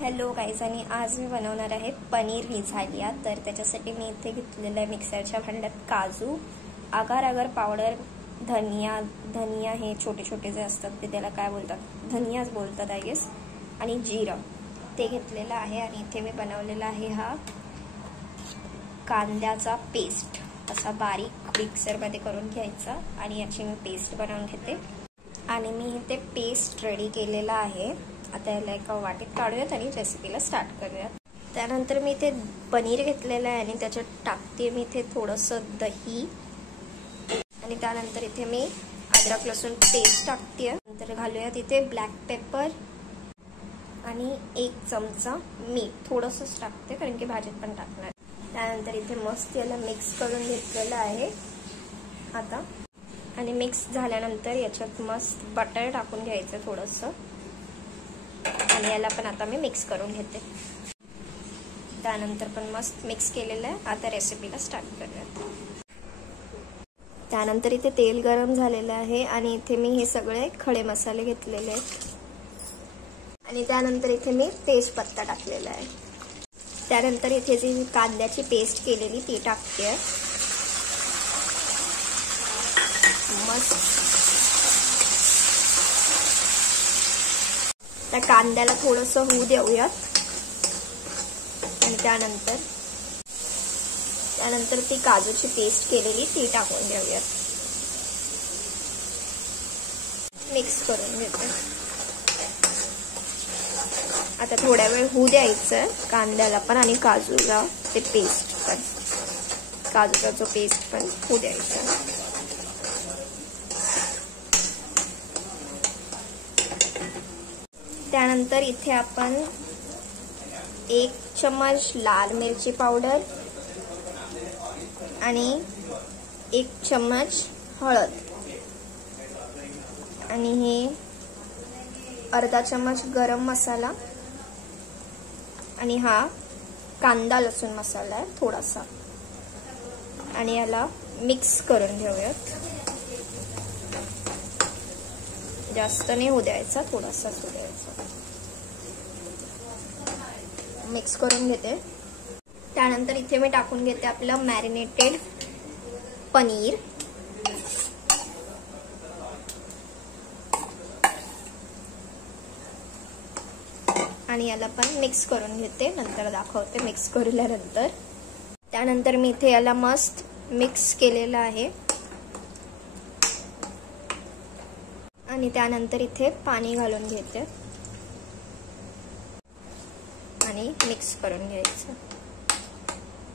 Hello guys, आणि आज मी बनवणार आहे पनीर रिझालिया। तर त्याच्यासाठी मी इथे घेतलेलं आहे मिक्सरच्या भांड्यात काजू, आगार आगार पावडर, धनिया हे छोटे छोटे जे असतात ते त्याला काय बोलतात, धनियाच बोलतात आय गेस, आणि जिरं ते घेतलेलं आहे। आणि इथे मी बनवलेला आहे हा कांद्याचा पेस्ट, असा बारीक मिक्सरमध्ये करून घ्यायचा आणि याची मी पेस्ट बनवून घेते। आणि मी इथे पेस्ट रेडी केलेला आहे। आता याला एका वाटीत काढूयात आणि रेसिपीला स्टार्ट करूयात। त्यानंतर मी इथे पनीर घेतलेलं आहे आणि त्याच्यात टाकते मी इथे थोडंसं दही, आणि त्यानंतर इथे मी अद्रक लसूण पेस्ट टाकते। नंतर घालूयात इथे ब्लॅक पेपर आणि 1 चमचा मीठ, थोडंसंच टाकते कारण की भाजीत पण टाकणार। त्यानंतर इथे मस्त याला मिक्स करून घेतलेलं आहे आता। आणि मिक्स झाल्यानंतर याच्यात मस्त बटर टाकून घ्यायचं थोडंसं, आणि याला पण आता मी मिक्स करून घेते। त्यानंतर पण मस्त मिक्स केलेलं आहे। आता रेसिपीला स्टार्ट करूयात। त्यानंतर इथे तेल गरम झालेलं आहे आणि इथे मी हे सगळे खडे मसाले घेतलेले आहेत, आणि त्यानंतर इथे मी तेजपत्ता टाकलेला आहे। त्यानंतर इथे जी कांद्याची पेस्ट केलेली ती टाकते मस्त। त्या कांद्याला थोडंसं होऊ देऊयात, आणि त्यानंतर ती काजूची पेस्ट केलेली ती टाकून घेऊयात, मिक्स करून घेते। आता थोड्या वेळ होऊ द्यायचं कांद्याला पण आणि काजूला ते पेस्ट पण, काजूचा जो पेस्ट पण होऊ द्यायचा। त्यानंतर इथे आपण 1 चम्मच लाल मिरची पावडर आणि 1 चम्मच हळद, आणि हे अर्धा चम्मच गरम मसाला, आणि हा कांदा लसूण मसाला आहे थोडासा, आणि याला मिक्स करून घेऊयात। जास्त नाही होऊ द्यायचा, थोडासाच होऊ द्यायचा। मिक्स करून घेते। त्यानंतर इथे मी टाकून घेते आपलं मॅरिनेटेड पनीर, आणि याला पण मिक्स करून घेते, नंतर दाखवते मिक्स करूल्यानंतर। त्यानंतर मी इथे याला मस्त मिक्स केलेलं आहे, आणि त्यानंतर इथे पाणी घालून घेते आणि मिक्स करून घ्यायचं।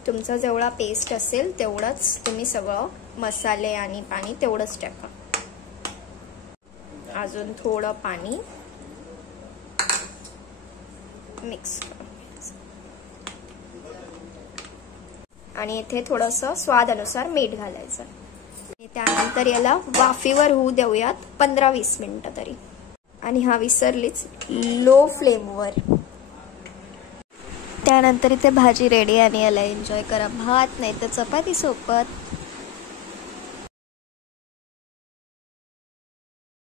तुमचा जेवढा पेस्ट असेल तेवढंच तुम्ही सगळं मसाले आणि पाणी तेवढंच टाका। अजून थोडं पाणी मिक्स करून घ्यायचं, आणि इथे थोडंसं स्वादानुसार मीठ घालायचं। त्यानंतर याला वाफेवर होऊ देऊयात 15-20 मिनिटं तरी, आणि हा विसरलीच, लो फ्लेमवर। त्यानंतर इथे भाजी रेडी, आणि याला एन्जॉय करा भात नाही तर चपाती सोबत।